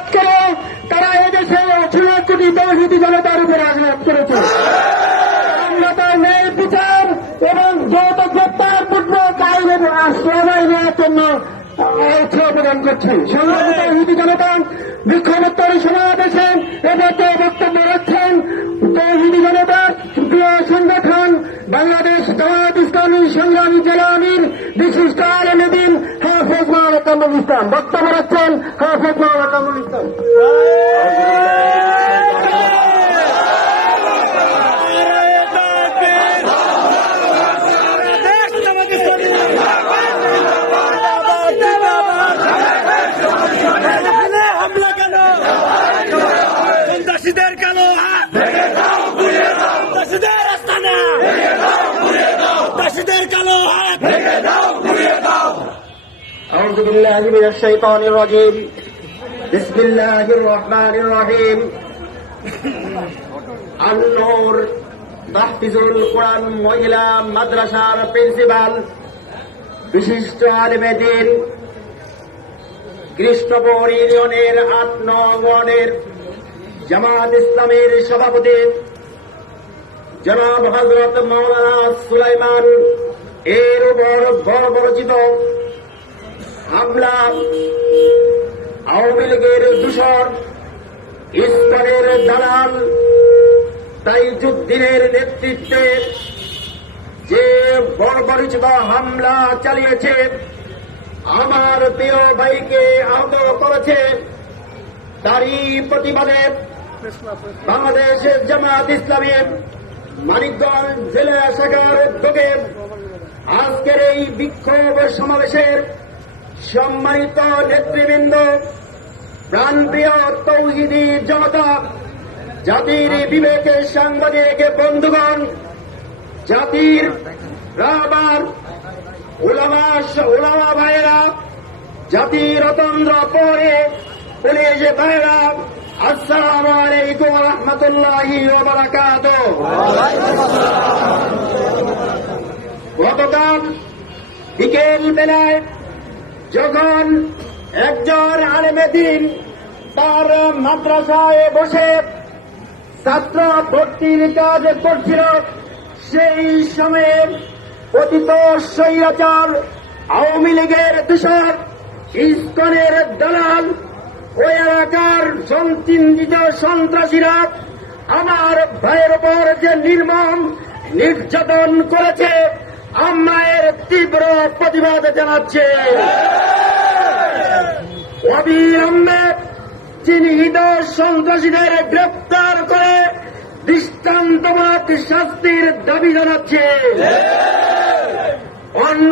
আঘাত করে তারা এদেশে ষোলো কোটি তৌহিদি জনতার উপরে আঘাত করেছে। তার ন্যায় বিচার এবং যত গ্রেপ্তার পূর্বক আইনের আশ্রয় নেওয়ার জন্য অর্থ প্রদান জনতা বিক্ষোভোত্তর সমাবেশে এবারে বক্তব্য রাখছেন। সংগঠন, বাংলাদেশ জামায়াত ইসলামী সংগ্রামী জেলা আমির, বিশিষ্ট আলমদিন কামরুল ইসলাম। বক্তব্য রাখছেন হাফেজ মোহাম্মদ কামরুল ইসলাম। কেন? কালো أعوذ بالله من الشيطان الرجيم بسم الله الرحمن الرحيم النور তাহফিজুল কোরআন মহিলা মাদ্রাসার প্রিন্সিপাল বিশিষ্ট আলেমে দিন কৃষ্ণপুর ইউনিয়নের আট নং ওয়ার্ডের জামাত ইসলামের সভাপতি জনাব হজরত মৌলানা সুলাইমান এর উপর বর্বরচিত হামলা, আওয়ামী লীগের দূষণ, ইসলামের দালাল, তাইজুদ্দিনের নেতৃত্বে যে বর্বরিচিত হামলা চালিয়েছে, আমার প্রিয় ভাইকে আহত করেছে, তারই প্রতিবাদে বাংলাদেশ জামাত ইসলামী মানিকগঞ্জ জেলা শাখার উদ্যোগে আজকের এই বিক্ষোভ সমাবেশের সম্মানিত নেতৃবৃন্দ, প্রাণপ্রিয় তৌহিদি জনতা, জাতির বিবেকের সাংবাদিক বন্ধুগণ, জাতির রাবার ওলামা ওলামা ভাইয়েরা জাতির অতন্ত্র পরে পুলিশ ভাইয়েরা, আসসালামু আলাইকুম রহমতুল্লাহি ওবারাকাত গতকাল বিকেল বেলায় যখন একজন আলেমেদিন তার মাদ্রাসায় বসে ছাত্র ভর্তির কাজ করছিল, সেই সময়ে পতিত স্বৈরাচার, আওয়ামী লীগের দূষণ, ইস্কনের দালাল ওই এলাকার সন্ত্রিত সন্ত্রাসীরা আমার ভাইয়ের উপর যে নির্মম নির্যাতন করেছে আমরা তীব্র প্রতিবাদ জানাচ্ছি। অবিলম্বে চিহ্নিত সন্ত্রাসীদের গ্রেপ্তার করে দৃষ্টান্তমূলক শাস্তির দাবি জানাচ্ছে। অন্য